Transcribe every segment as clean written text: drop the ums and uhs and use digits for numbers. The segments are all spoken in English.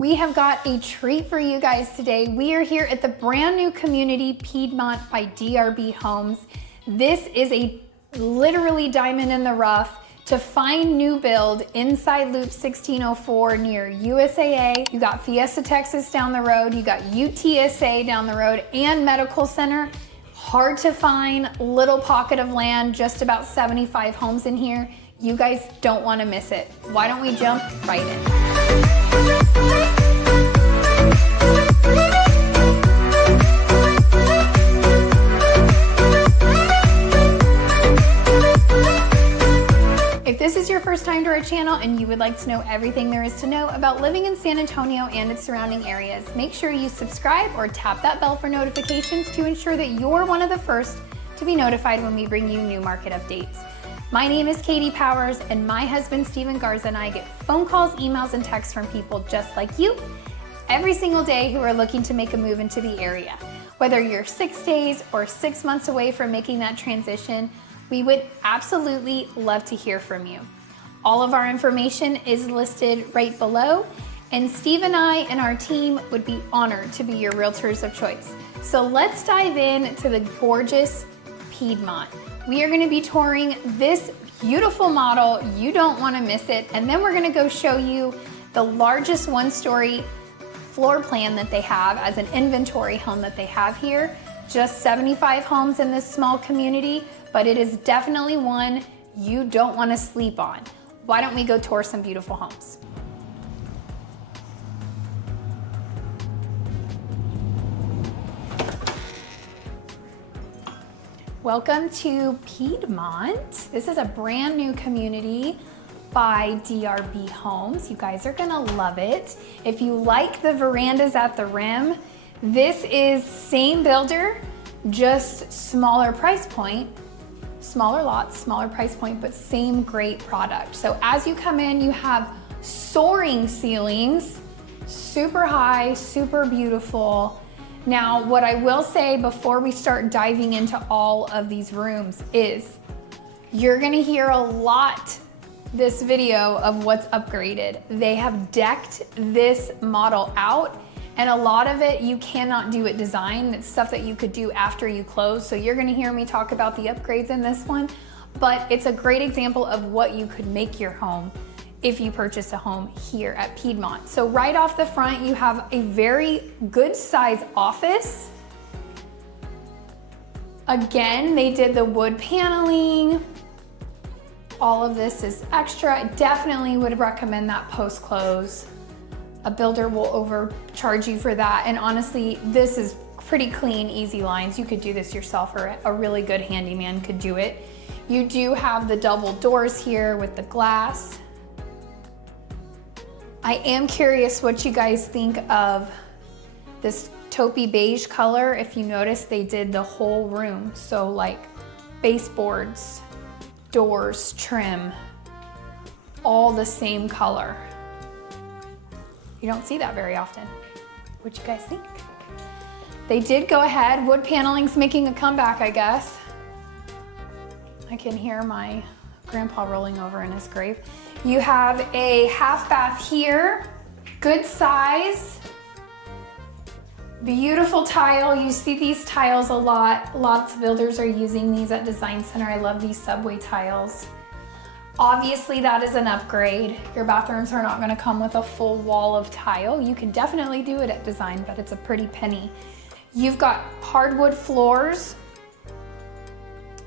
We have got a treat for you guys today. We are here at the brand new community Piedmont by DRB Homes. This is a literally diamond in the rough to find new build inside Loop 1604 near USAA. You got Fiesta, Texas down the road. You got UTSA down the road and Medical Center. Hard to find, little pocket of land, just about 75 homes in here. You guys don't want to miss it. Why don't we jump right in? If this is your first time to our channel and you would like to know everything there is to know about living in San Antonio and its surrounding areas, make sure you subscribe or tap that bell for notifications to ensure that you're one of the first to be notified when we bring you new market updates. My name is Katie Powers, and my husband Steven Garza and I get phone calls, emails, and texts from people just like you every single day who are looking to make a move into the area. Whether you're 6 days or 6 months away from making that transition, we would absolutely love to hear from you. All of our information is listed right below, and Steve and I and our team would be honored to be your realtors of choice. So let's dive in to the gorgeous Piedmont. We are going to be touring this beautiful model. You don't want to miss it. And then we're going to go show you the largest one-story floor plan that they have as an inventory home that they have here. Just 75 homes in this small community, but it is definitely one you don't want to sleep on. Why don't we go tour some beautiful homes? Welcome to Piedmont. This is a brand new community by DRB Homes. You guys are gonna love it. If you like the verandas at the rim, this is same builder, just smaller price point, smaller lots, smaller price point, but same great product. So as you come in, you have soaring ceilings, super high, super beautiful. Now, what I will say before we start diving into all of these rooms is you're gonna hear a lot this video of what's upgraded. They have decked this model out, and a lot of it you cannot do at design. It's stuff that you could do after you close. So you're gonna hear me talk about the upgrades in this one, but it's a great example of what you could make your home if you purchase a home here at Piedmont. So right off the front, you have a very good size office. Again, they did the wood paneling. All of this is extra. I definitely would recommend that post-close. A builder will overcharge you for that. And honestly, this is pretty clean, easy lines. You could do this yourself, or a really good handyman could do it. You do have the double doors here with the glass. I am curious what you guys think of this taupey beige color. If you notice, they did the whole room. So like baseboards, doors, trim, all the same color. You don't see that very often. What you guys think? They did go ahead. Wood paneling's making a comeback, I guess. I can hear my grandpa rolling over in his grave. You have a half bath here, good size, beautiful tile. You see these tiles a lot. Lots of builders are using these at Design Center. I love these subway tiles. Obviously that is an upgrade. Your bathrooms are not gonna come with a full wall of tile. You can definitely do it at Design, but it's a pretty penny. You've got hardwood floors,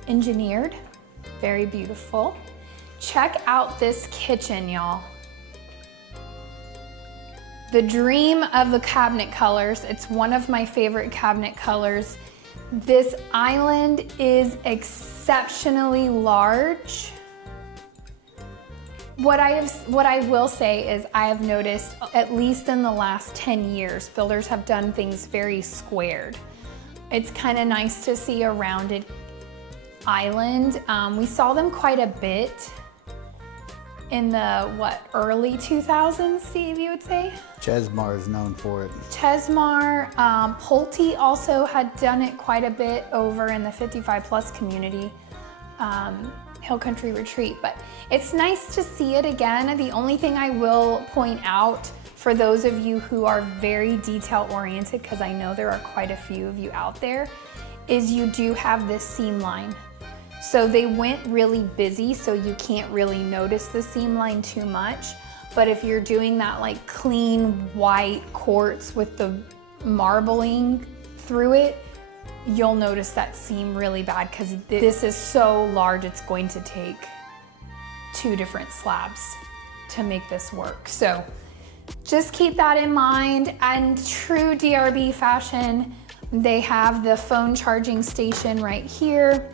engineered, very beautiful. Check out this kitchen, y'all. The dream of the cabinet colors. It's one of my favorite cabinet colors. This island is exceptionally large. What I will say is I have noticed, at least in the last 10 years, builders have done things very squared. It's kind of nice to see a rounded island. We saw them quite a bit in the, early 2000s, Steve, you would say? Chesmar is known for it. Chesmar, Pulte also had done it quite a bit over in the 55 plus community. Hill Country Retreat, but it's nice to see it again. The only thing I will point out for those of you who are very detail oriented, because I know there are quite a few of you out there, is you do have this seam line. So they went really busy, so you can't really notice the seam line too much. But if you're doing that like clean white quartz with the marbling through it, you'll notice that seam really bad because this is so large, it's going to take 2 different slabs to make this work. So just keep that in mind. And true DRB fashion, they have the phone charging station right here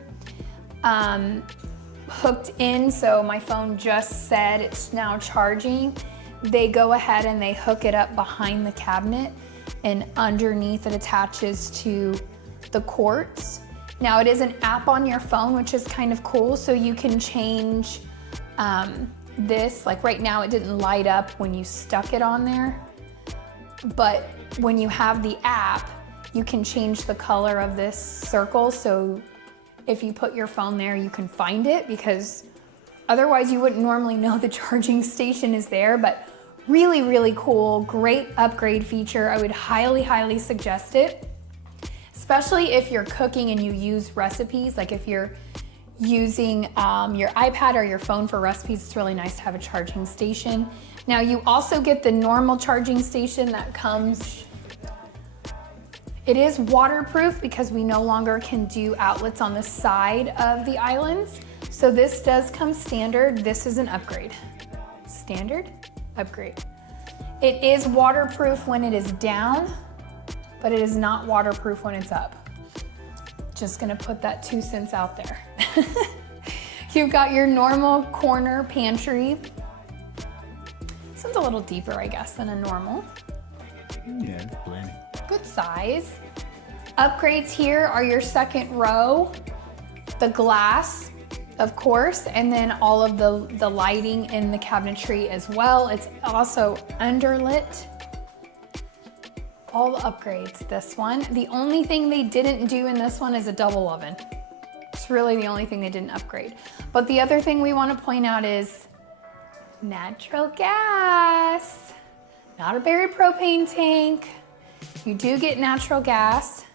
hooked in. So my phone just said it's now charging. They go ahead and they hook it up behind the cabinet, and underneath it attaches to the quartz. Now it is an app on your phone, which is kind of cool. So you can change this, like right now it didn't light up when you stuck it on there. But when you have the app, you can change the color of this circle. So if you put your phone there, you can find it, because otherwise you wouldn't normally know the charging station is there. But really, really cool, great upgrade feature. I would highly, highly suggest it, especially if you're cooking and you use recipes. Like if you're using your iPad or your phone for recipes, it's really nice to have a charging station. Now you also get the normal charging station that comes. It is waterproof because we no longer can do outlets on the side of the islands. So this does come standard. This is an upgrade. Standard, upgrade. It is waterproof when it is down, but it is not waterproof when it's up. Just gonna put that 2 cents out there. You've got your normal corner pantry. This one's a little deeper, I guess, than a normal. Yeah, it's plenty. Good size. Upgrades here are your second row, the glass, of course, and then all of the lighting in the cabinetry as well. It's also underlit. All the upgrades, this one. The only thing they didn't do in this one is a double oven. It's really the only thing they didn't upgrade. But the other thing we want to point out is natural gas. Not a buried propane tank. You do get natural gas.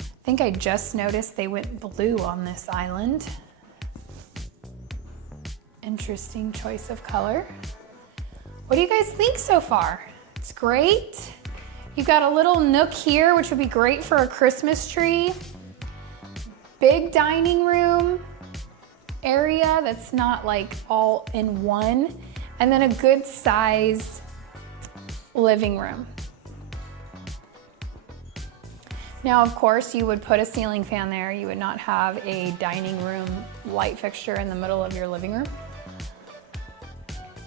I think I just noticed they went blue on this island. Interesting choice of color. What do you guys think so far? It's great. You've got a little nook here, which would be great for a Christmas tree. Big dining room area that's not like all in one. And then a good size living room. Now, of course, you would put a ceiling fan there. You would not have a dining room light fixture in the middle of your living room.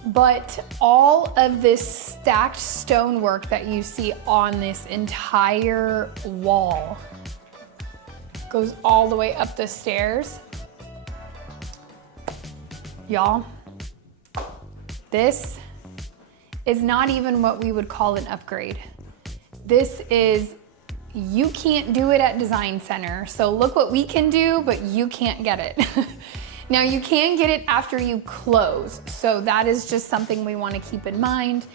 But all of this stacked stonework that you see on this entire wall goes all the way up the stairs. Y'all, this is not even what we would call an upgrade. This is, you can't do it at Design Center. So look what we can do, but you can't get it. Now you can get it after you close. So that is just something we want to keep in mind.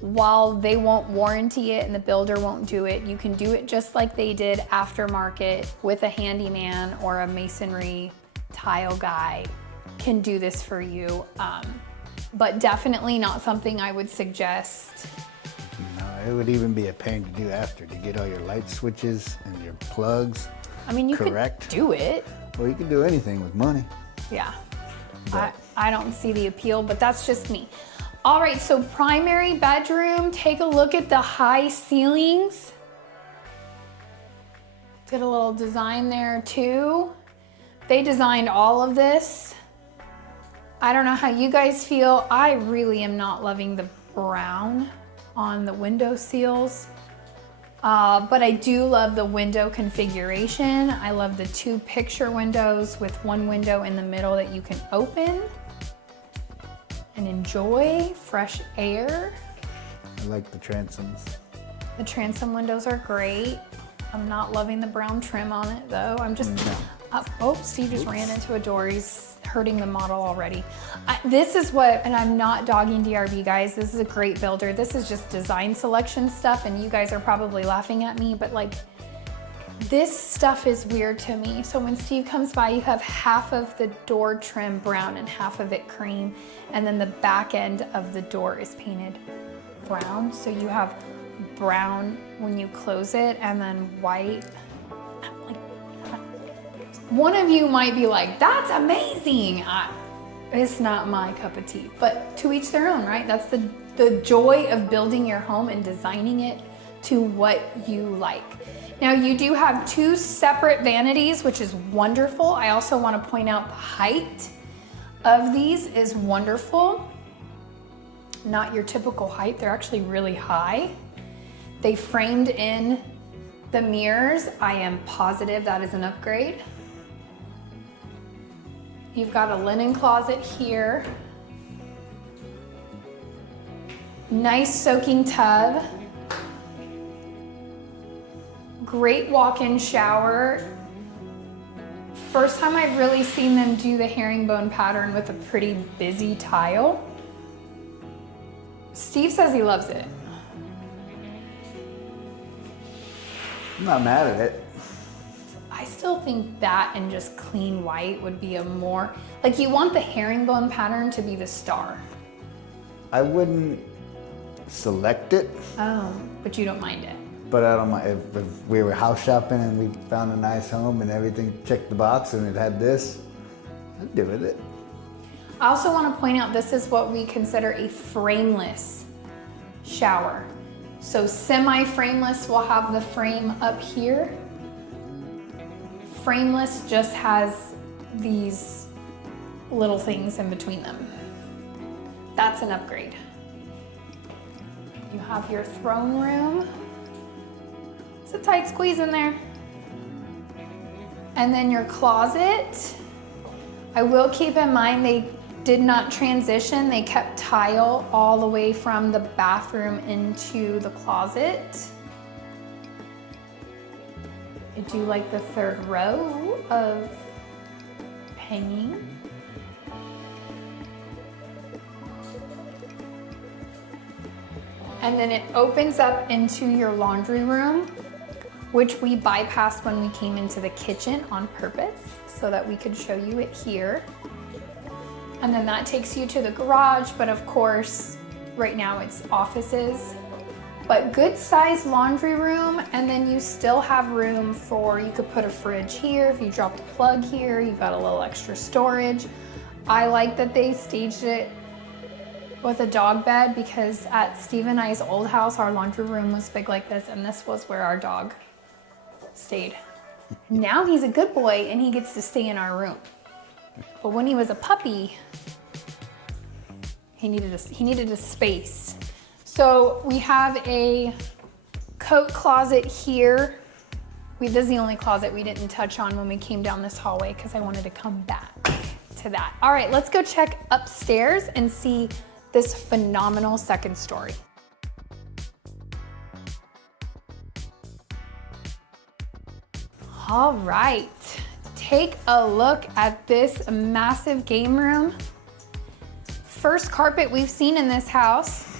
While they won't warranty it and the builder won't do it, you can do it just like they did aftermarket with a handyman or a masonry tile guy can do this for you. But definitely not something I would suggest. No, it would even be a pain to do after, to get all your light switches and your plugs. I mean, you correct. could do it. Well, you can do anything with money. Yeah, I don't see the appeal, but that's just me. All right, so primary bedroom, take a look at the high ceilings. Did a little design there too. They designed all of this. I don't know how you guys feel. I really am not loving the brown on the window seals. But I do love the window configuration. I love the 2 picture windows with 1 window in the middle that you can open and enjoy fresh air. I like the transoms. The transom windows are great. I'm not loving the brown trim on it though. I'm just, oh, Steve just ran into a door. He's hurting the model already. This is what, and I'm not dogging DRB, guys. This is a great builder. This is just design selection stuff, and you guys are probably laughing at me, but like, this stuff is weird to me. So when Steve comes by, you have half of the door trim brown and half of it cream, and then the back end of the door is painted brown. So you have brown when you close it, and then white. Like, one of you might be like, that's amazing. It's not my cup of tea, but to each their own, right? That's the joy of building your home and designing it to what you like. Now you do have 2 separate vanities, which is wonderful. I also want to point out the height of these is wonderful. Not your typical height, they're actually really high. They framed in the mirrors. I am positive that is an upgrade. You've got a linen closet here. Nice soaking tub. Great walk-in shower. First time I've really seen them do the herringbone pattern with a pretty busy tile. Steve says he loves it. I'm not mad at it. I still think that and just clean white would be a more, like, you want the herringbone pattern to be the star. I wouldn't select it. Oh, but you don't mind it. But I don't mind if we were house shopping and we found a nice home and everything checked the box and it had this, I'd do with it. I also want to point out this is what we consider a frameless shower. So semi-frameless will have the frame up here. Frameless just has these little things in between them. That's an upgrade. You have your throne room. A tight squeeze in there. And then your closet. I will keep in mind they did not transition. They kept tile all the way from the bathroom into the closet. I do like the 3rd row of hanging. And then it opens up into your laundry room, which we bypassed when we came into the kitchen on purpose so that we could show you it here. And then that takes you to the garage, but of course, right now it's offices. But good sized laundry room, and then you still have room for, you could put a fridge here. If you dropped a plug here, you've got a little extra storage. I like that they staged it with a dog bed, because at Steve and I's old house, our laundry room was big like this, and this was where our dog stayed. Now he's a good boy and he gets to stay in our room. But when he was a puppy, he needed a space. So we have a coat closet here. This is the only closet we didn't touch on when we came down this hallway because I wanted to come back to that. All right, let's go check upstairs and see this phenomenal 2nd story. All right, take a look at this massive game room. First carpet we've seen in this house.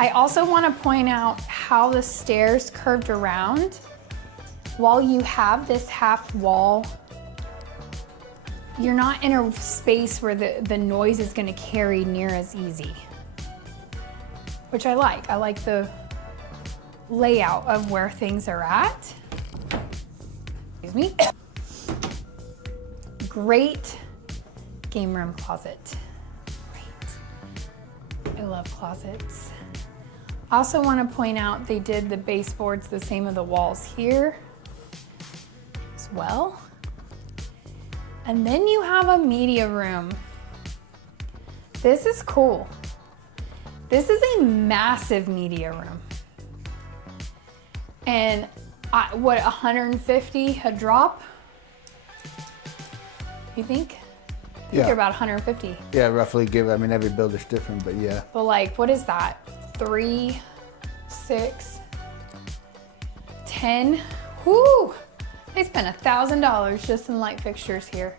I also want to point out how the stairs curved around. While you have this half wall, you're not in a space where the noise is going to carry near as easy, which I like. I like the layout of where things are at. Excuse me. Great game room closet. Great. I love closets. I also want to point out they did the baseboards the same as the walls here as well. And then you have a media room. This is cool. This is a massive media room. And what, 150 a drop? You think? I think they're about 150. Yeah, roughly I mean, every builder's different, but yeah. But like, what is that? 3, 6, 10. Whoo! They spent $1,000 just in light fixtures here.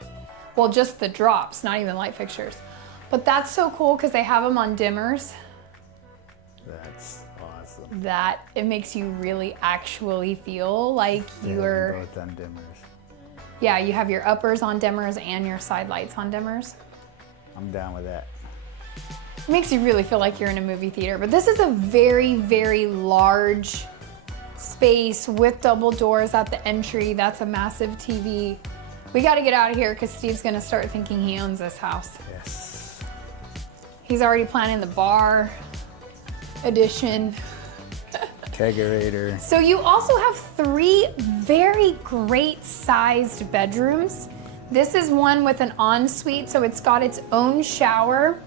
Well, just the drops, not even light fixtures. But that's so cool because they have them on dimmers. That's awesome. That it makes you really actually feel like you're both on dimmers. Yeah, you have your uppers on dimmers and your side lights on dimmers. I'm down with that. It makes you really feel like you're in a movie theater. But this is a very, very large space with double doors at the entry. That's a massive TV. We got to get out of here because Steve's going to start thinking he owns this house. Yes. He's already planning the bar addition. Kegerator. So you also have 3 very great sized bedrooms. This is one with an ensuite, so it's got its own shower.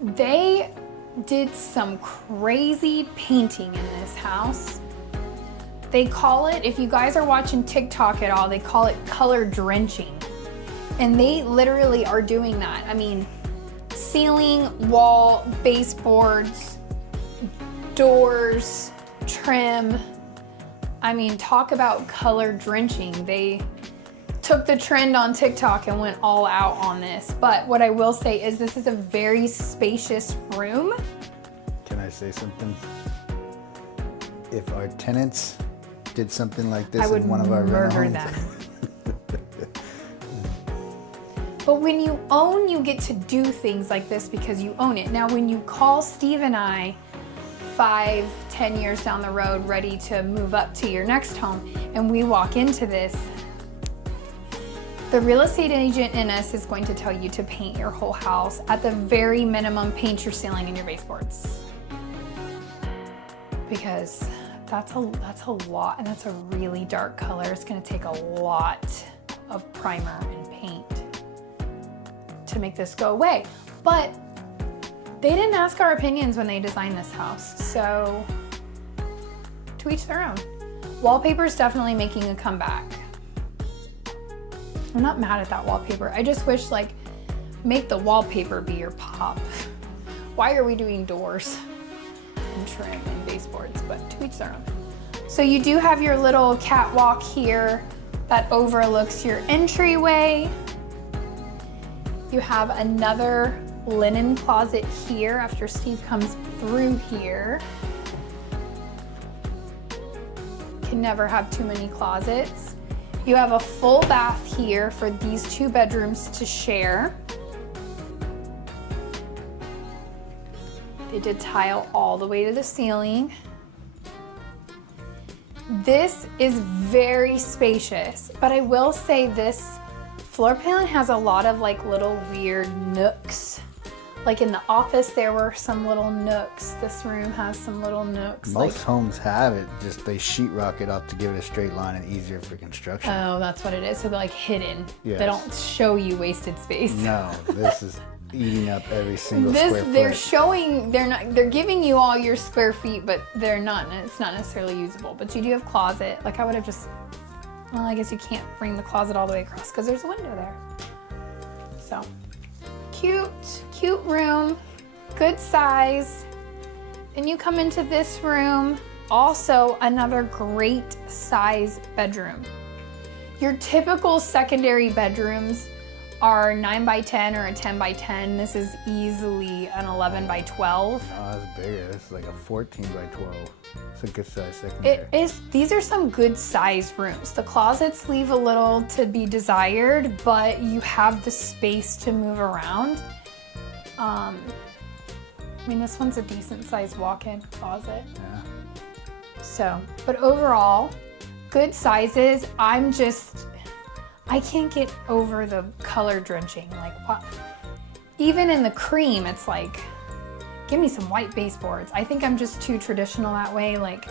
They did some crazy painting in this house. They call it, if you guys are watching TikTok at all, they call it color drenching. And they literally are doing that. I mean, ceiling, wall, baseboards, doors, trim. I mean, talk about color drenching. They took the trend on TikTok and went all out on this. But what I will say is this is a very spacious room. Can I say something? If our tenants did something like this in one of our rental murder homes, them. But when you own, you get to do things like this because you own it. Now, when you call Steve and I 5-10 years down the road ready to move up to your next home and we walk into this, the real estate agent in us is going to tell you to paint your whole house. At the very minimum, paint your ceiling and your baseboards. Because that's a lot, and that's a really dark color. It's gonna take a lot of primer and paint to make this go away. But they didn't ask our opinions when they designed this house, so to each their own. Wallpaper is definitely making a comeback. I'm not mad at that wallpaper. I just wish, like, make the wallpaper be your pop. Why are we doing doors and trim and baseboards? But to each their own. So you do have your little catwalk here that overlooks your entryway. You have another linen closet here after Steve comes through here. Can never have too many closets. You have a full bath here for these 2 bedrooms to share. They did tile all the way to the ceiling. This is very spacious, but I will say this floor plan has a lot of like little weird nooks. Like in the office, there were some little nooks. This room has some little nooks. Most homes have it, just they sheetrock it up to give it a straight line and easier for construction. Oh, that's what it is. So they're like hidden. Yes. They don't show you wasted space. No, this is eating up every single square foot. They're showing, they're giving you all your square feet, but they're not, it's not necessarily usable. But you do have closet. Like I would have just, well, I guess you can't bring the closet all the way across because there's a window there. So. Cute room, good size. Then you come into this room, also another great size bedroom. Your typical secondary bedrooms are 9x10 or a 10x10. This is easily an 11x12. Oh, that's bigger. This is like a 14x12. It's a good size secondary. It is. These are some good sized rooms. The closets leave a little to be desired, but you have the space to move around. I mean, this one's a decent sized walk-in closet. Yeah. So, but overall, good sizes. I can't get over the color drenching. Like, what? Even in the cream, it's like, give me some white baseboards. I think I'm just too traditional that way. Like,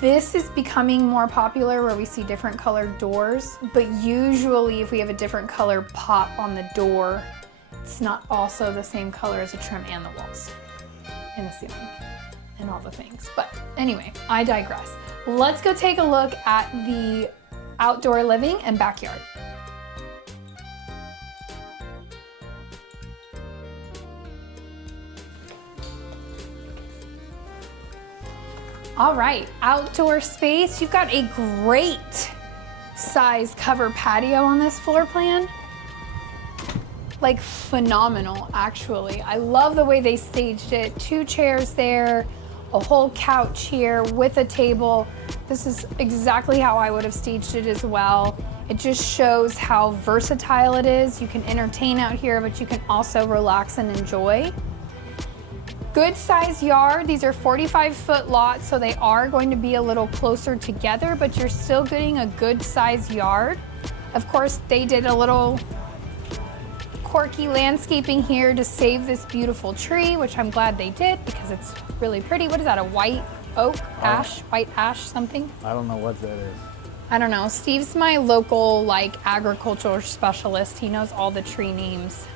this is becoming more popular where we see different colored doors, but usually if we have a different color pop on the door, it's not also the same color as the trim and the walls and the ceiling and all the things. But anyway, I digress. Let's go take a look at the outdoor living and backyard. All right, outdoor space. You've got a great size cover patio on this floor plan. Like phenomenal, actually. I love the way they staged it. 2 chairs there, a whole couch here with a table. This is exactly how I would have staged it as well. It just shows how versatile it is. You can entertain out here, but you can also relax and enjoy. Good size yard. These are 45-foot lots, so they are going to be a little closer together, but you're still getting a good size yard. Of course, they did a little quirky landscaping here to save this beautiful tree, which I'm glad they did because it's really pretty. What is that, a white oak, ash, white ash something? I don't know what that is. I don't know. Steve's my local like agricultural specialist. He knows all the tree names,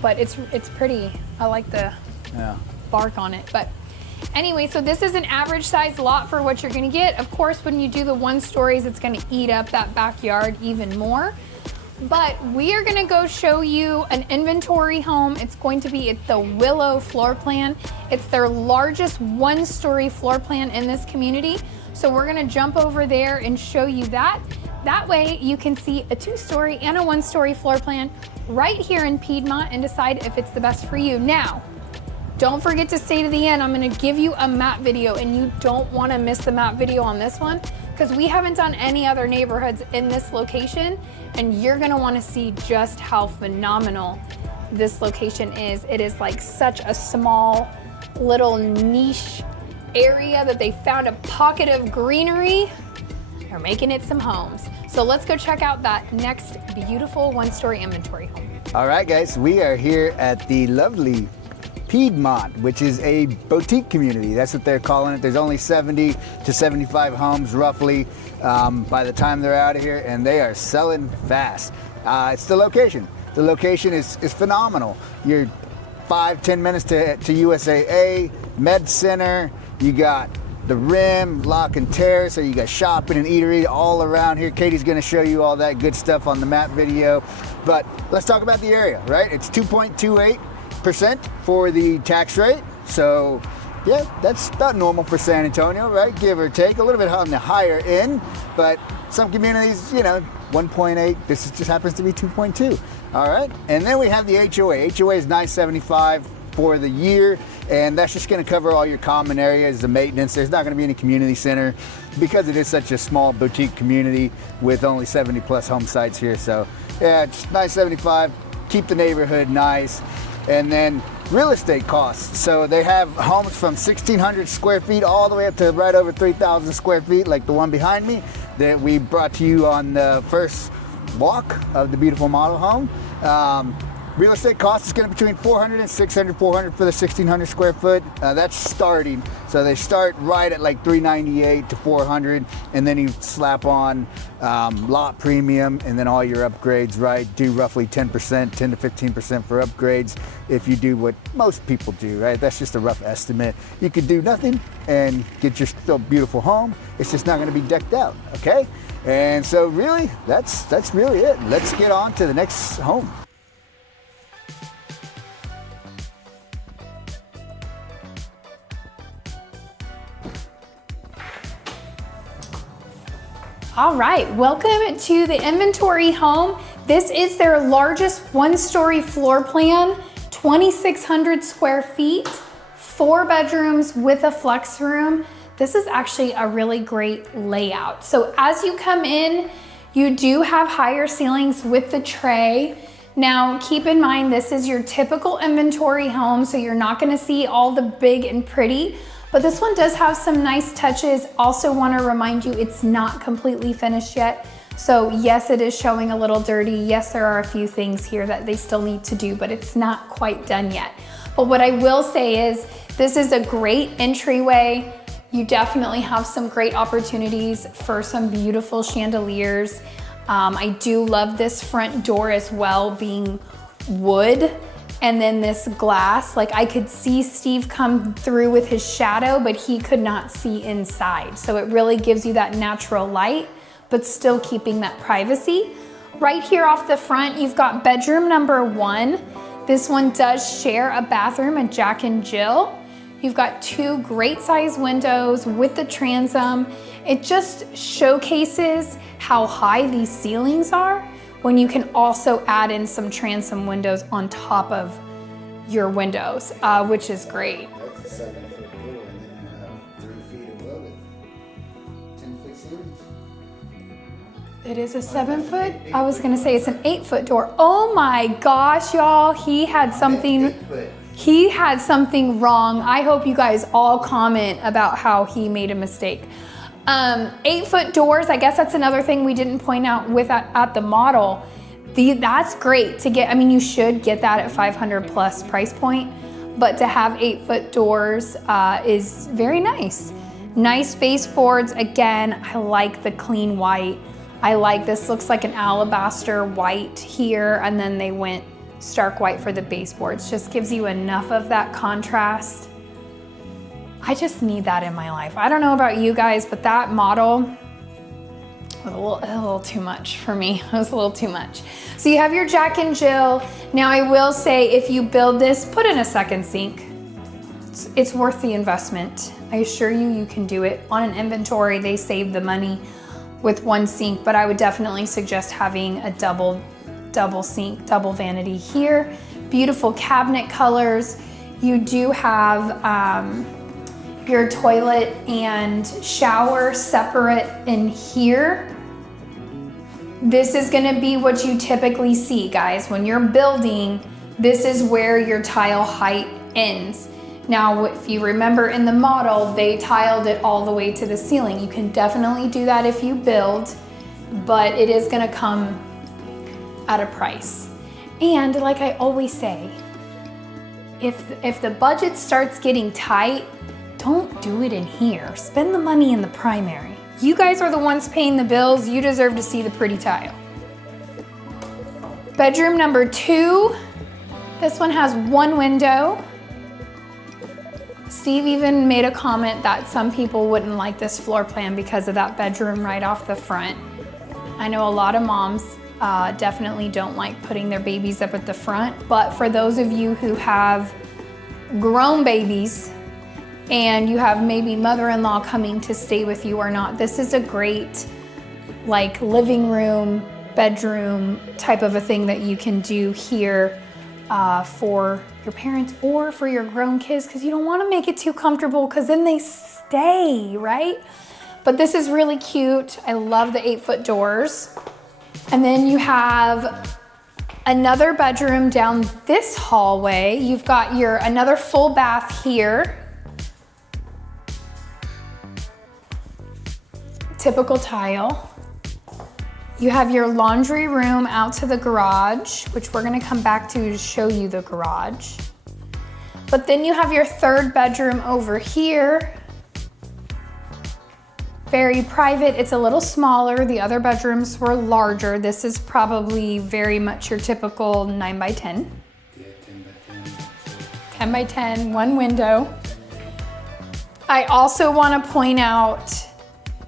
but it's pretty. I like the bark on it. But anyway, so this is an average size lot for what you're gonna get. Of course, when you do the 1 stories, it's gonna eat up that backyard even more. But we are gonna go show you an inventory home. It's going to be at the Willow floor plan. It's their largest 1-story floor plan in this community. So we're gonna jump over there and show you that. That way you can see a 2-story and a 1-story floor plan right here in Piedmont and decide if it's the best for you. Now, don't forget to stay to the end. I'm gonna give you a map video and you don't wanna miss the map video on this one because we haven't done any other neighborhoods in this location and you're gonna wanna see just how phenomenal this location is. It is like such a small little niche area that they found a pocket of greenery. They're making it some homes. So let's go check out that next beautiful 1-story inventory home. All right, guys, we are here at the lovely Piedmont, which is a boutique community. That's what they're calling it. There's only 70 to 75 homes roughly by the time they're out of here, and they are selling fast. It's the location. The location is phenomenal. You're 5-10 minutes to USAA, Med Center. You got the Rim, La Cantera, so you got shopping and eatery all around here. Katie's gonna show you all that good stuff on the map video. But let's talk about the area, right? It's 2.28% for the tax rate. So yeah, that's not normal for San Antonio, right? Give or take, a little bit on the higher end, but some communities, you know, 1.8, this just happens to be 2.2. All right, and then we have the HOA. HOA is $975 for the year, and that's just going to cover all your common areas, the maintenance. There's not going to be any community center because it is such a small boutique community with only 70 plus home sites here. So yeah, it's $975, keep the neighborhood nice. And then real estate costs. So they have homes from 1,600 square feet all the way up to right over 3,000 square feet, like the one behind me that we brought to you on the first walk of the beautiful model home. Real estate cost is going to be between $400 and $600, $400 for the 1,600 square foot. That's starting. So they start right at like $398 to $400, and then you slap on lot premium and then all your upgrades, right? Do roughly 10%, 10 to 15% for upgrades if you do what most people do, right? That's just a rough estimate. You could do nothing and get your still beautiful home. It's just not going to be decked out, okay? And so really, that's really it. Let's get on to the next home. All right, welcome to the inventory home. This is their largest 1-story floor plan, 2,600 square feet, 4 bedrooms with a flex room. This is actually a really great layout. So as you come in, you do have higher ceilings with the tray. Now, keep in mind, this is your typical inventory home, so you're not gonna see all the big and pretty. But this one does have some nice touches. Also want to remind you, it's not completely finished yet. So yes, it is showing a little dirty. Yes, there are a few things here that they still need to do, but it's not quite done yet. But what I will say is, this is a great entryway. You definitely have some great opportunities for some beautiful chandeliers. I do love this front door as well, being wood. And then this glass, like I could see Steve come through with his shadow, but he could not see inside. So it really gives you that natural light, but still keeping that privacy. Right here off the front, you've got bedroom number 1. This one does share a bathroom, a Jack and Jill. You've got 2 great size windows with the transom. It just showcases how high these ceilings are when you can also add in some transom windows on top of your windows, which is great. That's a 7-foot door, and then you have 3 feet above it. 10-foot ceilings. It is a 7-foot? I was gonna say it's an 8-foot door. Oh my gosh, y'all, he had something wrong. I hope you guys all comment about how he made a mistake. 8-foot doors, I guess that's another thing we didn't point out with at the model. That's great to get. I mean, you should get that at 500 plus price point, but to have 8-foot doors is very nice. Nice baseboards. Again, I like the clean white. I like this, looks like an alabaster white here, and then they went stark white for the baseboards. Just gives you enough of that contrast. I just need that in my life. I don't know about you guys, but that model was a little too much for me. It was a little too much. So you have your Jack and Jill. Now I will say, if you build this, put in a second sink. It's worth the investment. I assure you, you can do it. On an inventory, they save the money with 1 sink, but I would definitely suggest having a double sink, double vanity here. Beautiful cabinet colors. You do have your toilet and shower separate in here. This is gonna be what you typically see, guys. When you're building, this is where your tile height ends. Now, if you remember in the model, they tiled it all the way to the ceiling. You can definitely do that if you build, but it is gonna come at a price. And like I always say, if the budget starts getting tight, don't do it in here. Spend the money in the primary. You guys are the ones paying the bills. You deserve to see the pretty tile. Bedroom number 2. This one has 1 window. Steve even made a comment that some people wouldn't like this floor plan because of that bedroom right off the front. I know a lot of moms definitely don't like putting their babies up at the front, but for those of you who have grown babies and you have maybe mother-in-law coming to stay with you or not, this is a great like living room, bedroom type of a thing that you can do here for your parents or for your grown kids, because you don't want to make it too comfortable because then they stay, right? But this is really cute. I love the 8-foot doors. And then you have another bedroom down this hallway. You've got another full bath here. Typical tile. You have your laundry room out to the garage, which we're gonna come back to show you the garage. But then you have your 3rd bedroom over here. Very private, it's a little smaller. The other bedrooms were larger. This is probably very much your typical 9 by 10. Yeah, 10 by 10. 10 by 10, 1 window. I also wanna point out,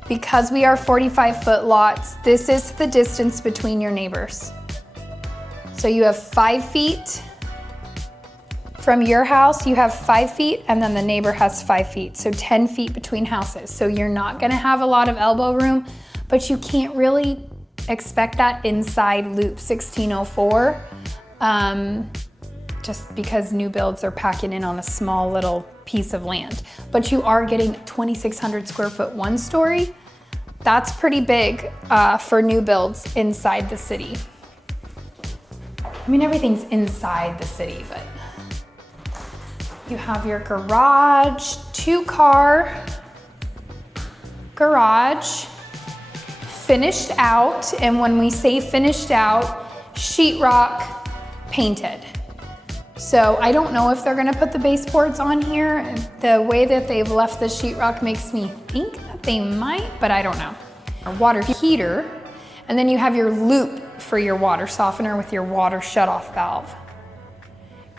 because we are 45-foot lots, this is the distance between your neighbors. So you have 5 feet from your house, you have 5 feet, and then the neighbor has 5 feet, so 10 feet between houses. So you're not gonna have a lot of elbow room, but you can't really expect that inside Loop 1604, just because new builds are packing in on a small little piece of land. But you are getting 2,600 square foot 1-story. That's pretty big for new builds inside the city. I mean, everything's inside the city, but you have your garage, 2-car garage, finished out. And when we say finished out, sheetrock painted. So I don't know if they're gonna put the baseboards on here. The way that they've left the sheetrock makes me think that they might, but I don't know. A water heater, and then you have your loop for your water softener with your water shutoff valve.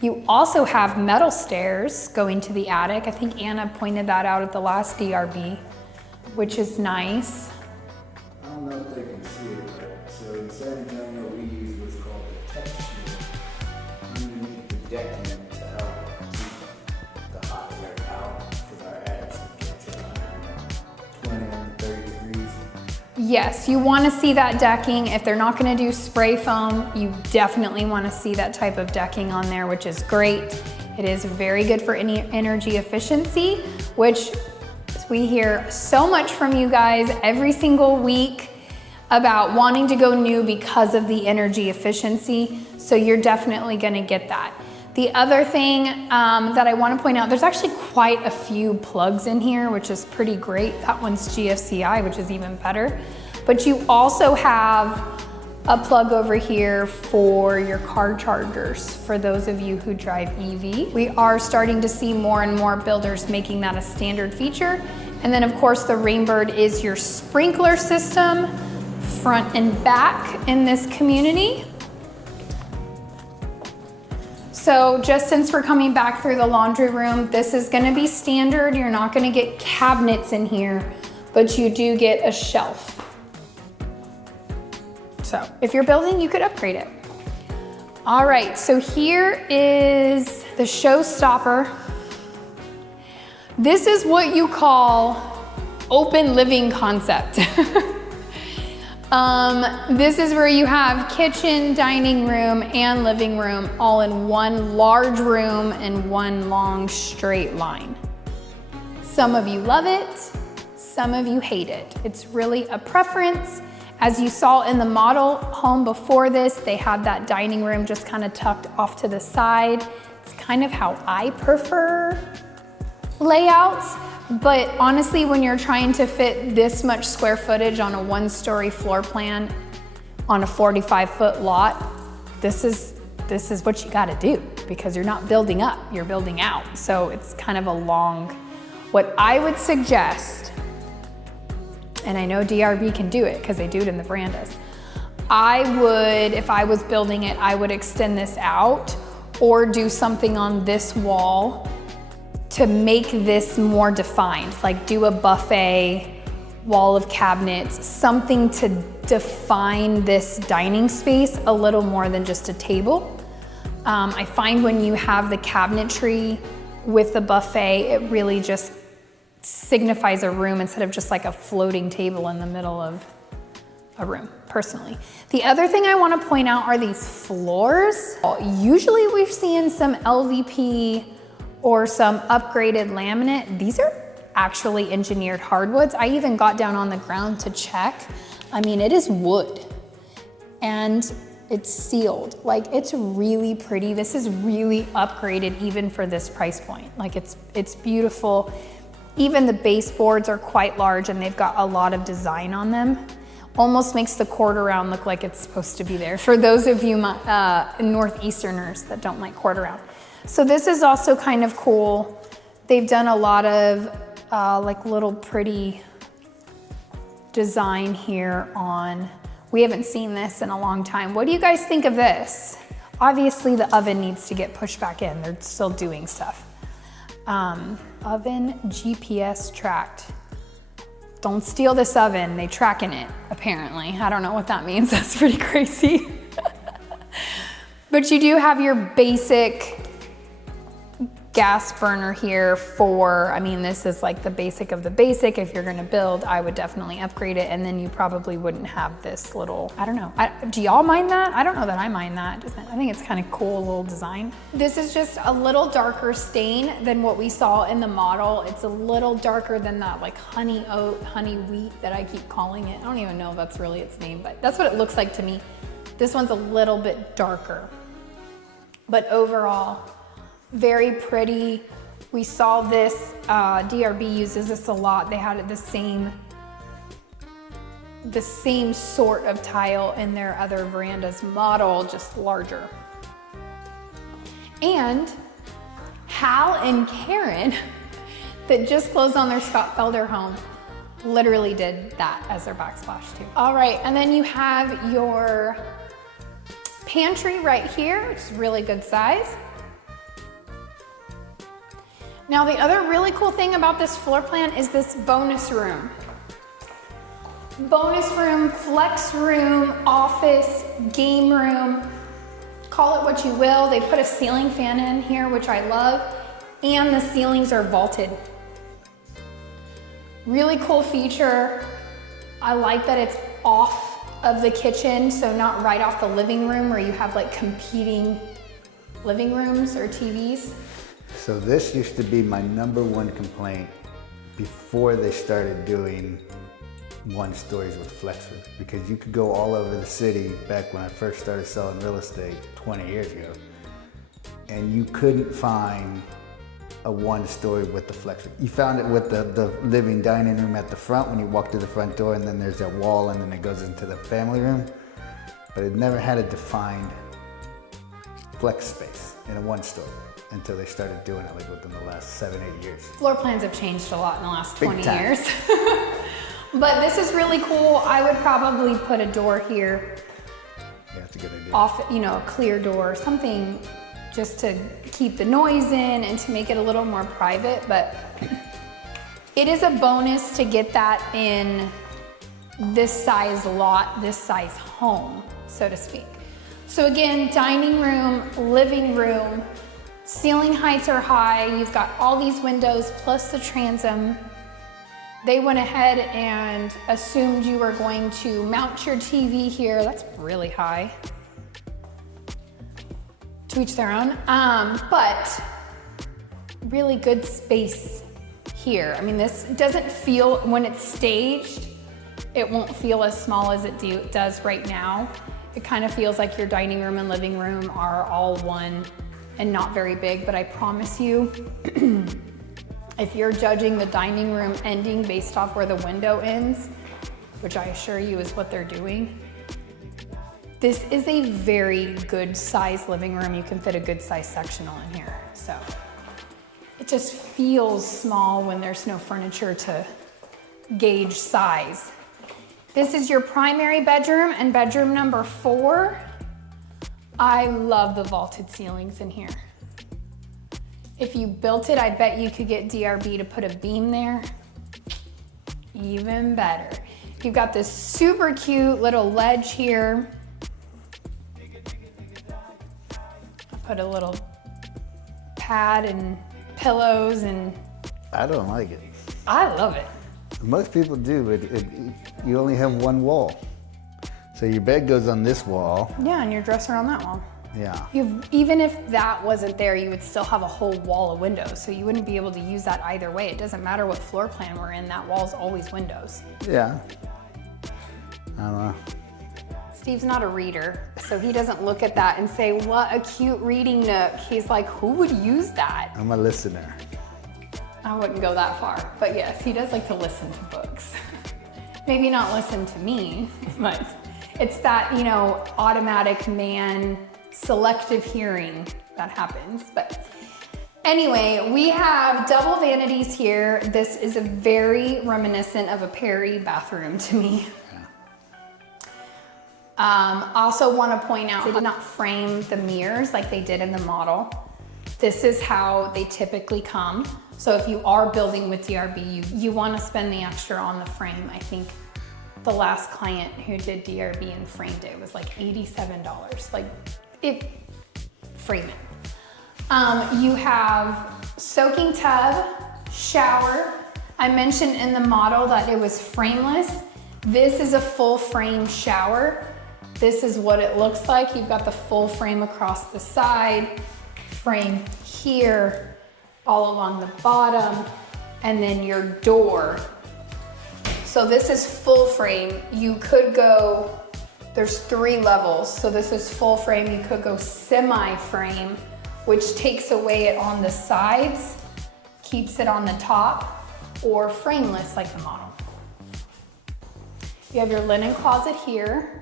You also have metal stairs going to the attic. I think Anna pointed that out at the last DRB, which is nice. I don't know if they can see it, but so in San Antonio we use what's called the tech shield underneath the decking to help keep the hot air out yes, you want to see that decking. If they're not going to do spray foam, you definitely want to see that type of decking on there, which is great. It is very good for any energy efficiency, which we hear so much from you guys every single week about wanting to go new because of the energy efficiency. So you're definitely going to get that. The other thing that I want to point out, there's actually quite a few plugs in here, which is pretty great. That one's GFCI, which is even better. But you also have a plug over here for your car chargers, for those of you who drive EV. We are starting to see more and more builders making that a standard feature. And then of course the Rainbird is your sprinkler system, front and back in this community. So just since we're coming back through the laundry room, this is gonna be standard. You're not gonna get cabinets in here, but you do get a shelf. So if you're building, you could upgrade it. All right, so here is the showstopper. This is what you call open living concept. This is where you have kitchen, dining room, and living room all in one large room and one long straight line. Some of you love it, some of you hate it. It's really a preference. As you saw in the model home before this, they had that dining room just kind of tucked off to the side. It's kind of how I prefer layouts. But honestly, when you're trying to fit this much square footage on a 1-story floor plan on a 45-foot lot, this is what you gotta do, because you're not building up, you're building out. So it's kind of a long, what I would suggest, and I know DRB can do it because they do it in the verandas, I would, if I was building it, I would extend this out or do something on this wall to make this more defined, like do a buffet, wall of cabinets, something to define this dining space a little more than just a table. I find when you have the cabinetry with the buffet, it really just signifies a room instead of just like a floating table in the middle of a room, personally. The other thing I want to point out are these floors. Usually we've seen some LVP or some upgraded laminate. These are actually engineered hardwoods. I even got down on the ground to check. I mean, it is wood and it's sealed. Like, it's really pretty. This is really upgraded even for this price point. Like, it's beautiful. Even the baseboards are quite large and they've got a lot of design on them. Almost makes the quarter round look like it's supposed to be there. For those of you Northeasterners that don't like quarter round. So this is also kind of cool. They've done a lot of like little pretty design here on, we haven't seen this in a long time. What do you guys think of this? Obviously the oven needs to get pushed back in. They're still doing stuff. Oven GPS tracked. Don't steal this oven. They tracking it, apparently. I don't know what that means. That's pretty crazy. But you do have your basic gas burner here for, I mean, this is like the basic of the basic. If you're gonna build, I would definitely upgrade it, and then you probably wouldn't have this little, I don't know. Do y'all mind that? I don't know that I mind that. I think it's kind of cool little design. This is just a little darker stain than what we saw in the model. It's a little darker than that like honey oat, honey wheat that I keep calling it. I don't even know if that's really its name, but that's what it looks like to me. This one's a little bit darker, but overall, very pretty. We saw this, DRB uses this a lot. They had the same sort of tile in their other verandas model, just larger. And Hal and Karen, that just closed on their Scott Felder home, literally did that as their backsplash too. All right, and then you have your pantry right here, which is really good size. Now, the other really cool thing about this floor plan is this bonus room. Bonus room, flex room, office, game room, call it what you will. They put a ceiling fan in here, which I love, and the ceilings are vaulted. Really cool feature. I like that it's off of the kitchen, so not right off the living room where you have like competing living rooms or TVs. So this used to be my #1 complaint before they started doing 1-stories with flexors, because you could go all over the city back when I first started selling real estate 20 years ago, and you couldn't find a 1-story with the flexor. You found it with the living dining room at the front when you walk through the front door, and then there's that wall, and then it goes into the family room, but it never had a defined flex space in a 1-story until they started doing it like within the last 7-8 years. Floor plans have changed a lot in the last Big 20 time. years. But this is really cool. I would probably put a door here. Yeah, that's a good idea. Off, you know, a clear door, something just to keep the noise in and to make it a little more private. But it is a bonus to get that in this size lot, this size home, so to speak. So again, dining room, living room, ceiling heights are high. You've got all these windows plus the transom. They went ahead and assumed you were going to mount your TV here. That's really high. To each their own. But really good space here. I mean, this doesn't feel, when it's staged, it won't feel as small as it does right now. It kind of feels like your dining room and living room are all one and not very big, but I promise you, if you're judging the dining room ending based off where the window ends, which I assure you is what they're doing, this is a very good size living room. You can fit a good size sectional in here. So it just feels small when there's no furniture to gauge size. This is your primary bedroom and bedroom number 4. I love the vaulted ceilings in here. If you built it, I bet you could get DRB to put a beam there. Even better. You've got this super cute little ledge here. I put a little pad and pillows and... I don't like it. I love it. Most people do, but you only have one wall. So your bed goes on this wall. Yeah, and your dresser on that wall. Yeah. Even if that wasn't there, you would still have a whole wall of windows, so you wouldn't be able to use that either way. It doesn't matter what floor plan we're in, that wall's always windows. Yeah. I don't know. Steve's not a reader, so he doesn't look at that and say, what a cute reading nook. He's like, who would use that? I'm a listener. I wouldn't go that far, but yes, he does like to listen to books. Maybe not listen to me, but it's that, you know, automatic man selective hearing that happens. But anyway, we have double vanities here. This is a very reminiscent of a Perry bathroom to me. Also want to point out, they did not frame the mirrors like they did in the model. This is how they typically come. So if you are building with DRB, you want to spend the extra on the frame. I think the last client who did DRB and framed it was like $87. Like, frame it. You have soaking tub, shower. I mentioned in the model that it was frameless. This is a full frame shower. This is what it looks like. You've got the full frame across the side, frame here, all along the bottom, and then your door. So this is full frame. You could go, there's 3 levels. So this is full frame. You could go semi-frame, which takes away it on the sides, keeps it on the top, or frameless like the model. You have your linen closet here,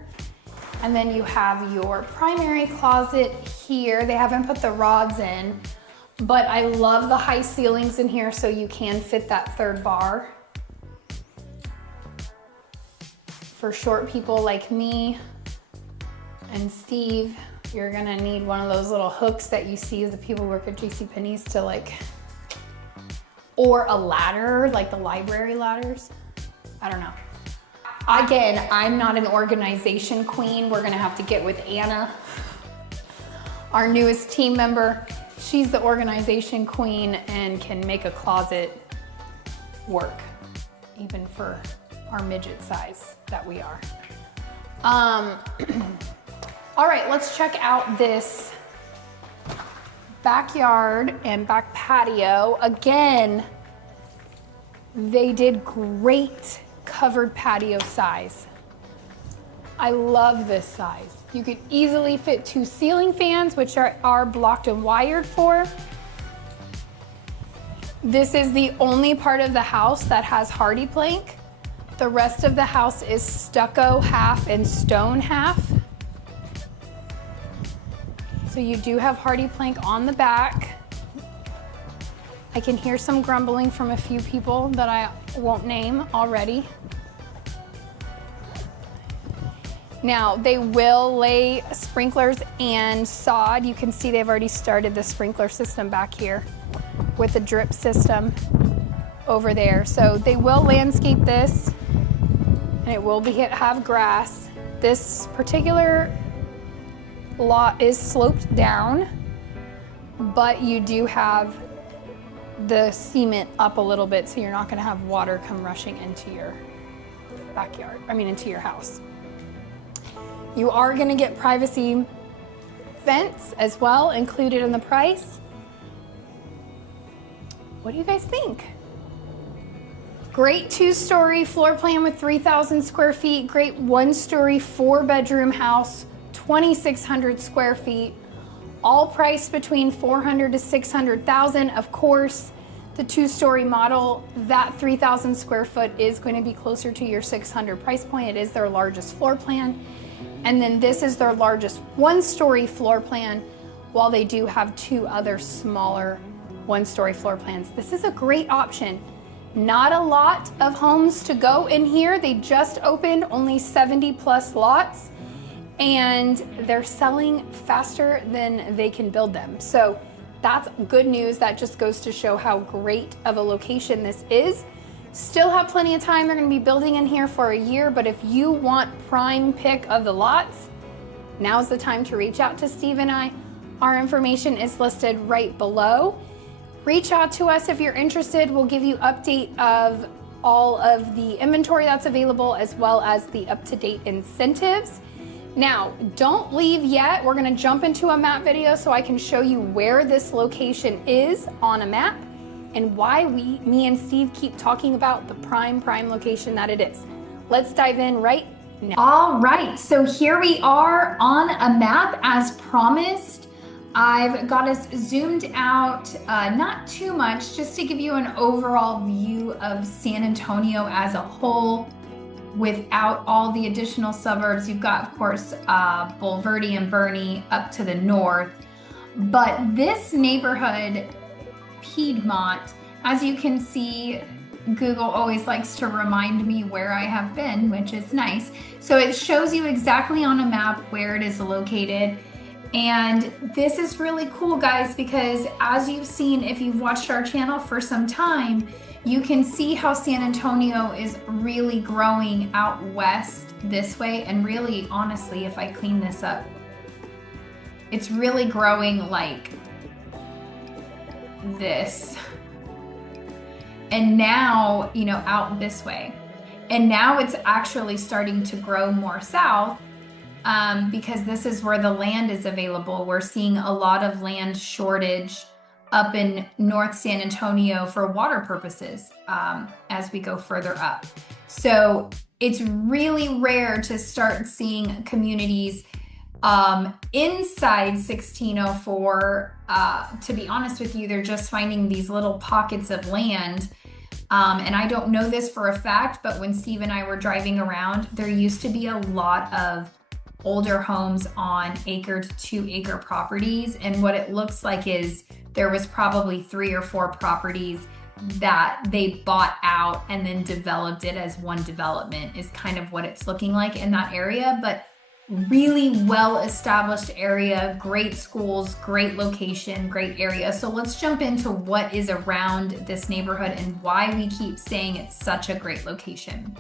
and then you have your primary closet here. They haven't put the rods in, but I love the high ceilings in here so you can fit that 3rd bar. For short people like me and Steve, you're gonna need one of those little hooks that you see as the people who work at JCPenney's to like, or a ladder, like the library ladders. I don't know. Again, I'm not an organization queen. We're gonna have to get with Anna, our newest team member. She's the organization queen and can make a closet work, even for our midget size that we are. All right, let's check out this backyard and back patio. Again, they did great covered patio size. I love this size. You could easily fit 2 ceiling fans, which are blocked and wired for. This is the only part of the house that has hardy plank. The rest of the house is stucco half and stone half. So you do have hardy plank on the back. I can hear some grumbling from a few people that I won't name already. Now, they will lay sprinklers and sod. You can see they've already started the sprinkler system back here with the drip system over there. So they will landscape this, and it will have grass. This particular lot is sloped down, but you do have the cement up a little bit, so you're not gonna have water come rushing into your backyard, into your house. You are gonna get privacy fence as well included in the price. What do you guys think? Great 2-story floor plan with 3,000 square feet, great 1-story 4-bedroom house, 2,600 square feet, all priced between $400,000 to $600,000. Of course, the 2-story model, that 3,000 square foot is going to be closer to your 600 price point. It is their largest floor plan. And then this is their largest 1-story floor plan, while they do have 2 other smaller 1-story floor plans. This is a great option. Not a lot of homes to go in here. They just opened, only 70 plus lots, and they're selling faster than they can build them. So that's good news. That just goes to show how great of a location this is. Still have plenty of time. They're gonna be building in here for a year, but if you want prime pick of the lots, now's the time to reach out to Steve and I. Our information is listed right below. Reach out to us if you're interested. We'll give you update of all of the inventory that's available, as well as the up-to-date incentives. Now, don't leave yet. We're gonna jump into a map video so I can show you where this location is on a map and why me and Steve keep talking about the prime location that it is. Let's dive in right now. All right, so here we are on a map as promised. I've got us zoomed out, not too much, just to give you an overall view of San Antonio as a whole without all the additional suburbs. You've got, of course, Bulverde and Bernie up to the north. But this neighborhood, Piedmont, as you can see, Google always likes to remind me where I have been, which is nice. So it shows you exactly on a map where it is located. And this is really cool, guys, because as you've seen, if you've watched our channel for some time, you can see how San Antonio is really growing out west this way. And really, honestly, if I clean this up, it's really growing like this. And now, out this way. And now it's actually starting to grow more south. Because this is where the land is available. We're seeing a lot of land shortage up in North San Antonio for water purposes as we go further up. So it's really rare to start seeing communities inside 1604. To be honest with you, they're just finding these little pockets of land. And I don't know this for a fact, but when Steve and I were driving around, there used to be a lot of older homes on 1 to 2 acre properties. And what it looks like is there was probably 3 or 4 properties that they bought out and then developed it as one development, is kind of what it's looking like in that area. But really well-established area, great schools, great location, great area. So let's jump into what is around this neighborhood and why we keep saying it's such a great location.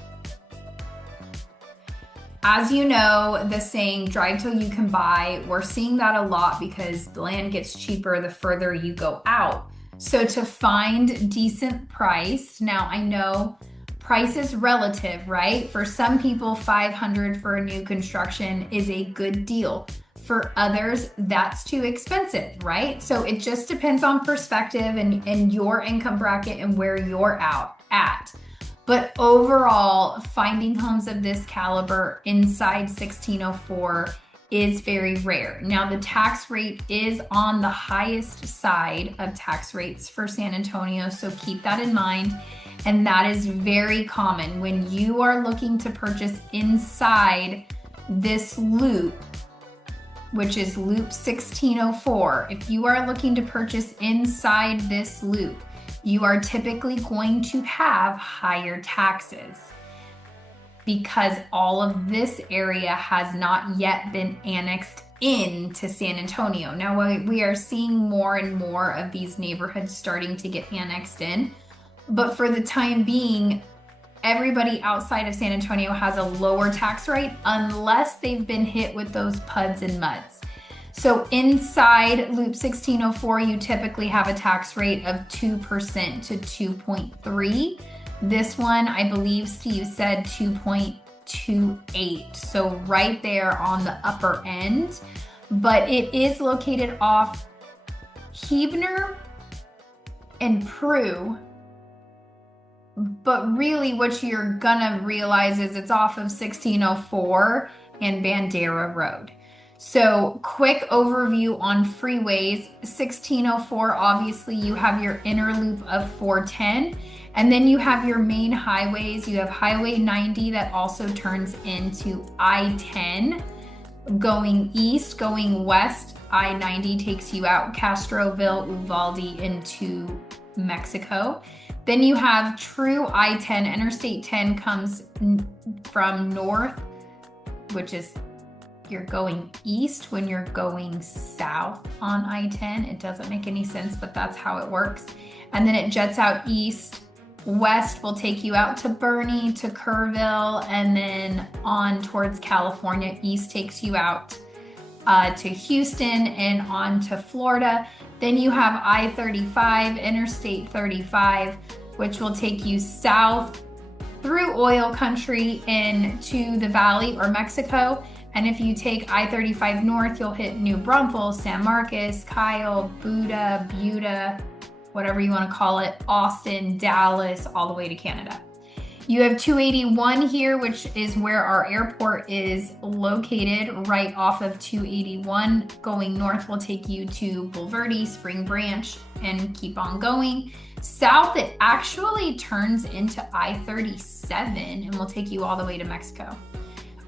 As you know, the saying, drive till you can buy, we're seeing that a lot because the land gets cheaper the further you go out. So to find decent price, now I know price is relative, right? For some people, $500 for a new construction is a good deal. For others, that's too expensive, right? So it just depends on perspective and your income bracket and where you're at. But overall, finding homes of this caliber inside 1604 is very rare. Now, the tax rate is on the highest side of tax rates for San Antonio, so keep that in mind. And that is very common when you are looking to purchase inside this loop, which is loop 1604. If you are looking to purchase inside this loop, you are typically going to have higher taxes because all of this area has not yet been annexed into San Antonio. Now, we are seeing more and more of these neighborhoods starting to get annexed in, but for the time being, everybody outside of San Antonio has a lower tax rate unless they've been hit with those PUDs and MUDs. So inside Loop 1604, you typically have a tax rate of 2% to 2.3. This one, I believe Steve said 2.28. So right there on the upper end, but it is located off Huebner and Prue. But really what you're gonna realize is it's off of 1604 and Bandera Road. So quick overview on freeways. 1604, obviously you have your inner loop of 410, and then you have your main highways. You have Highway 90 that also turns into I-10 going east. Going west, I-90 takes you out Castroville, Uvalde into Mexico. Then you have true I-10. Interstate 10 comes from north, which is you're going east when you're going south on I-10. It doesn't make any sense, but that's how it works. And then it jets out east. West will take you out to Bernie, to Kerrville, and then on towards California. East takes you out to Houston and on to Florida. Then you have I-35, Interstate 35, which will take you south through oil country into the valley or Mexico. And if you take I-35 north, you'll hit New Braunfels, San Marcos, Kyle, Buda, whatever you want to call it, Austin, Dallas, all the way to Canada. You have 281 here, which is where our airport is located, right off of 281. Going north will take you to Bulverde, Spring Branch, and keep on going. South, it actually turns into I-37 and will take you all the way to Mexico.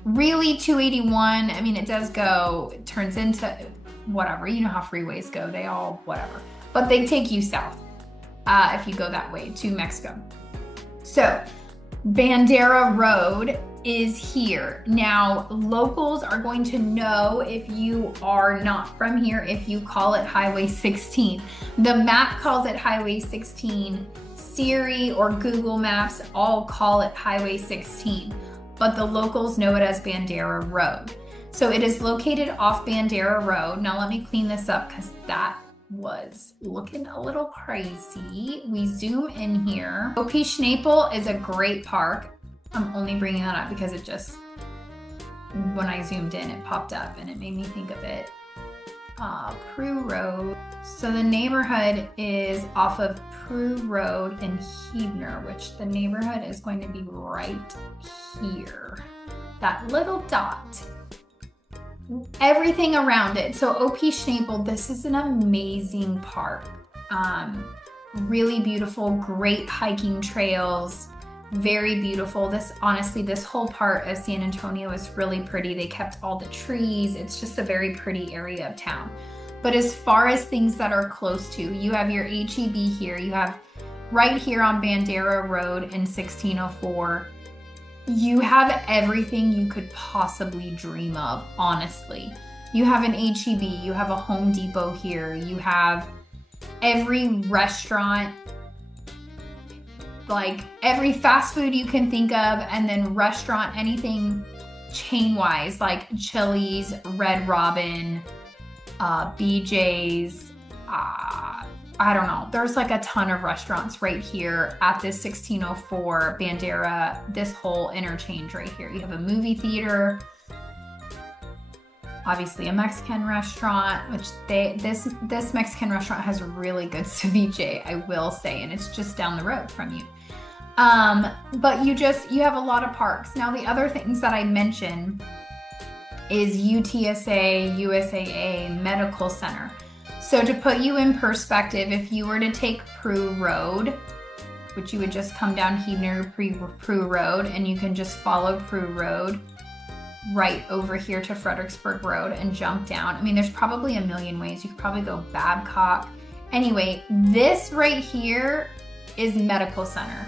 Really, 281, I mean, it does go, it turns into whatever. You know how freeways go, they all whatever. But they take you south if you go that way to Mexico. So, Bandera Road is here. Now, locals are going to know if you are not from here if you call it Highway 16. The map calls it Highway 16. Siri or Google Maps all call it Highway 16, but the locals know it as Bandera Road. So it is located off Bandera Road. Now let me clean this up because that was looking a little crazy. We zoom in here. OP Schnapel is a great park. I'm only bringing that up because it just, when I zoomed in, it popped up and it made me think of it. Prue Road. So the neighborhood is off of Prue Road in Huebner, which the neighborhood is going to be right here. That little dot. Everything around it. So OP Schnapel, this is an amazing park. Really beautiful, great hiking trails, very beautiful. Honestly, this whole part of San Antonio is really pretty. They kept all the trees. It's just a very pretty area of town. But as far as things that are close to, you have your HEB here. You have right here on Bandera Road in 1604. You have everything you could possibly dream of, honestly. You have an HEB, you have a Home Depot here, you have every restaurant, like every fast food you can think of, and then restaurant, anything chain-wise, like Chili's, Red Robin, BJ's, I don't know, there's like a ton of restaurants right here at this 1604 Bandera, this whole interchange right here. You have a movie theater, obviously a Mexican restaurant, which this Mexican restaurant has really good ceviche, I will say, and it's just down the road from you. But you have a lot of parks. Now the other things that I mentioned is UTSA, USAA Medical Center. So to put you in perspective, if you were to take Prue Road, which you would just come down Huebner Prue Road, and you can just follow Prue Road right over here to Fredericksburg Road and jump down. I mean, there's probably a million ways. You could probably go Babcock. Anyway, this right here is Medical Center.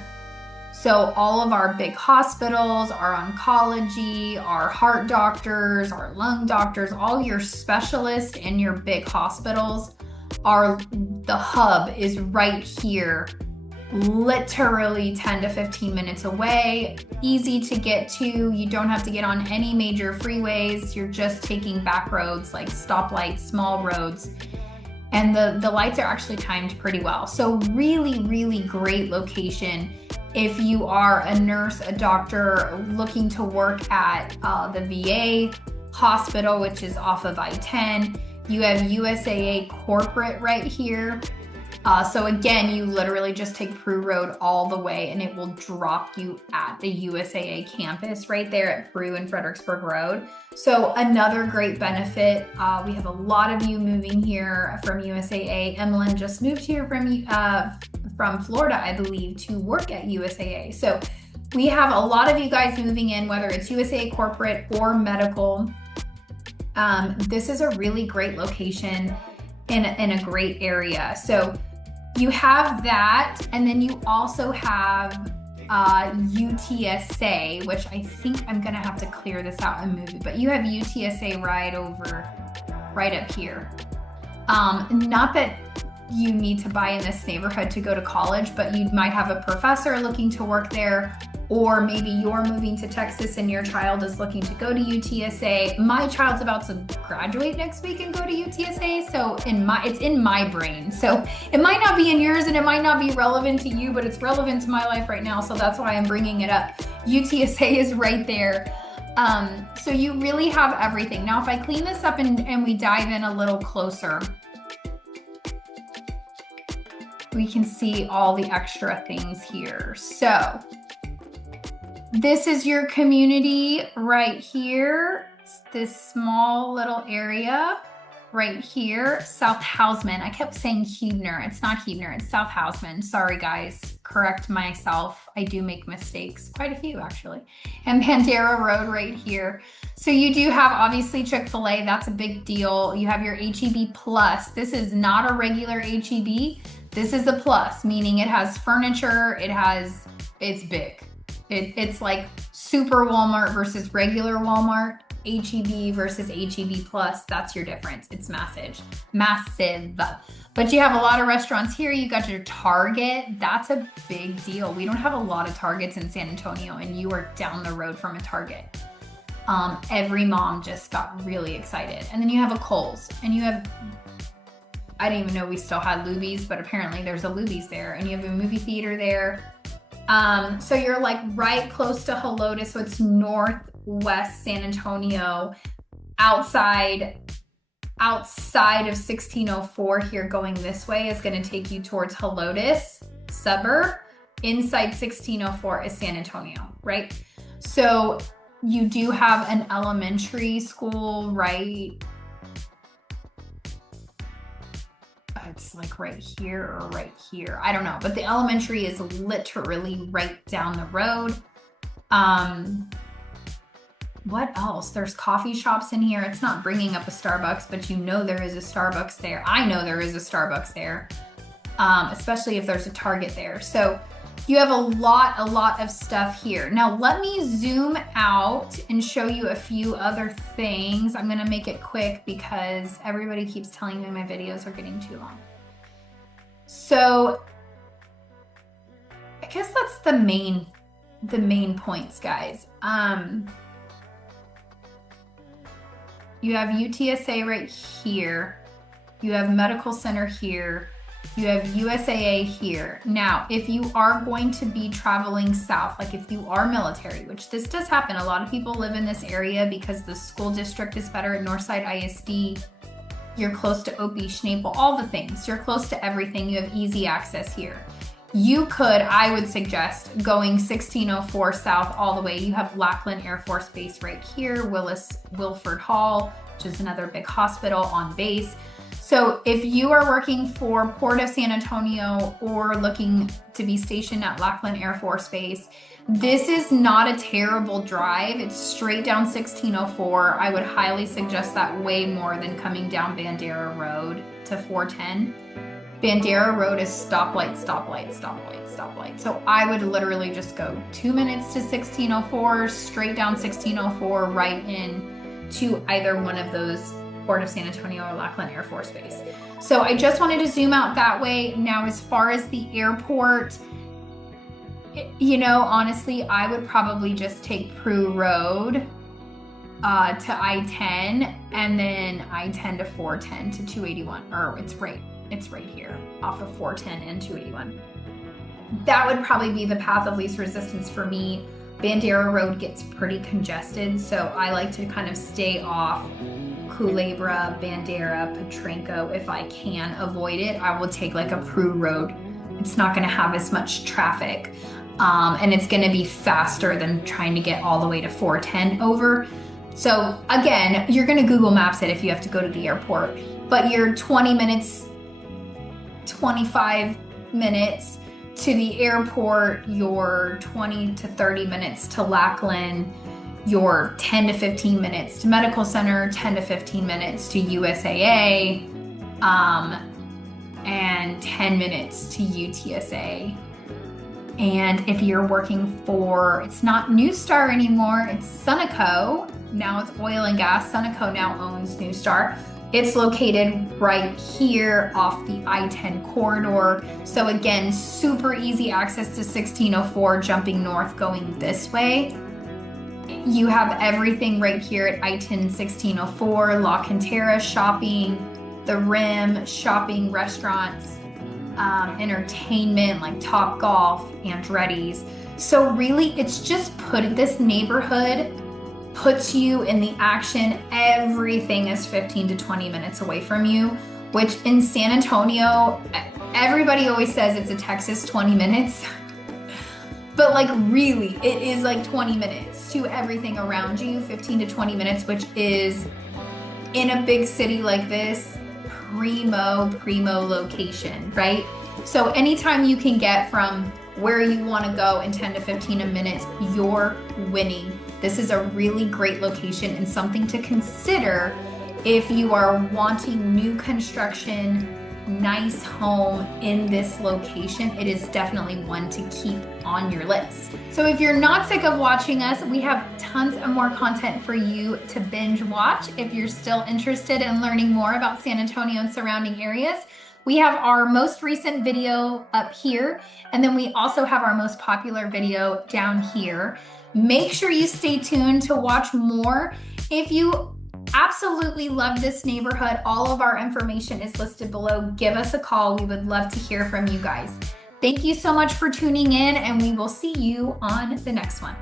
So all of our big hospitals, our oncology, our heart doctors, our lung doctors, all your specialists and your big hospitals the hub is right here, literally 10 to 15 minutes away, easy to get to. You don't have to get on any major freeways. You're just taking back roads like stoplights, small roads. And the lights are actually timed pretty well. So really, really great location. If you are a nurse, a doctor looking to work at the VA hospital, which is off of I-10, you have USAA corporate right here. So again, you literally just take Prue Road all the way and it will drop you at the USAA campus right there at Prue and Fredericksburg Road. So another great benefit, we have a lot of you moving here from USAA. Emlyn just moved here from Florida, I believe, to work at USAA. So we have a lot of you guys moving in, whether it's USAA corporate or medical. This is a really great location in a great area. So you have that, and then you also have UTSA, which I think I'm gonna have to clear this out and move it, but you have UTSA right up here. Not that you need to buy in this neighborhood to go to college, but you might have a professor looking to work there, or maybe you're moving to Texas and your child is looking to go to UTSA. My child's about to graduate next week and go to UTSA, so it's in my brain. So it might not be in yours and it might not be relevant to you, but it's relevant to my life right now, so that's why I'm bringing it up. UTSA is right there. So you really have everything. Now, if I clean this up and we dive in a little closer, we can see all the extra things here. So this is your community right here. It's this small little area right here. South Houseman. I kept saying Huebner. It's not Huebner, it's South Houseman. Sorry guys, correct myself. I do make mistakes, quite a few actually. And Cantera Road right here. So you do have obviously Chick-fil-A, that's a big deal. You have your HEB Plus. This is not a regular HEB. This is a plus, meaning it has furniture, it's big. It's like super Walmart versus regular Walmart, HEB versus HEB Plus. That's your difference. It's massive. But you have a lot of restaurants here. You got your Target. That's a big deal. We don't have a lot of Targets in San Antonio, and you are down the road from a Target. Every mom just got really excited. And then you have a Kohl's, and you have, I didn't even know we still had Luby's, but apparently there's a Luby's there, and you have a movie theater there. So you're like right close to Helotes, so it's northwest San Antonio, outside of 1604 here going this way is going to take you towards Helotes suburb. Inside 1604 is San Antonio, right? So you do have an elementary school, right? It's like right here or right here. I don't know, but the elementary is literally right down the road. What else? There's coffee shops in here. It's not bringing up a Starbucks, but you know there is a Starbucks there. I know there is a Starbucks there, especially if there's a Target there. So you have a lot of stuff here. Now let me zoom out and show you a few other things. I'm gonna make it quick because everybody keeps telling me my videos are getting too long. So I guess that's the main points, guys. You have UTSA right here. You have Medical Center here. You have USAA here. Now, if you are going to be traveling south, like if you are military, which this does happen, a lot of people live in this area because the school district is better at Northside ISD. You're close to Opie, Schnaple, all the things. You're close to everything. You have easy access here. You could, I would suggest, going 1604 south all the way. You have Lackland Air Force Base right here, Wilford Hall, which is another big hospital on base. So if you are working for Port of San Antonio or looking to be stationed at Lackland Air Force Base, this is not a terrible drive. It's straight down 1604. I would highly suggest that way more than coming down Bandera Road to 410. Bandera Road is stoplight, stoplight, stoplight, stoplight. So I would literally just go 2 minutes to 1604, straight down 1604, right in to either one of those Port of San Antonio or Lackland Air Force Base. So I just wanted to zoom out that way. Now, as far as the airport, you know, honestly, I would probably just take Prue Road to I-10 and then I-10 to 410 to 281, or it's right here off of 410 and 281. That would probably be the path of least resistance for me. Bandera Road gets pretty congested, so I like to kind of stay off Culebra, Bandera, Potranco if I can avoid it. I will take like a Prue Road. It's not going to have as much traffic, and it's going to be faster than trying to get all the way to 410 over. So again, you're going to Google Maps it if you have to go to the airport, but you're 20 minutes, 25 minutes to the airport, you're 20 to 30 minutes to Lackland, you're 10 to 15 minutes to Medical Center, 10 to 15 minutes to USAA, and 10 minutes to UTSA. And if you're working for, it's not New Star anymore, it's Sunoco. Now it's oil and gas. Sunoco now owns New Star. It's located right here off the I-10 corridor. So again, super easy access to 1604 jumping north going this way. You have everything right here at I-10 1604, La Cantera shopping, the Rim shopping, restaurants, entertainment like Top Golf, Andretti's. So really it's just this neighborhood puts you in the action. Everything is 15 to 20 minutes away from you, which in San Antonio, everybody always says it's a Texas 20 minutes. But like really, it is like 20 minutes to everything around you, 15 to 20 minutes, which is in a big city like this, primo location, right? So anytime you can get from where you want to go in 10 to 15 minutes, you're winning. This is a really great location and something to consider if you are wanting new construction, nice home in this location. It is definitely one to keep on your list. So if you're not sick of watching us, we have tons of more content for you to binge watch. If you're still interested in learning more about San Antonio and surrounding areas, we have our most recent video up here, and then we also have our most popular video down here. Make sure you stay tuned to watch more. If you absolutely love this neighborhood, all of our information is listed below. Give us a call. We would love to hear from you guys. Thank you so much for tuning in, and we will see you on the next one.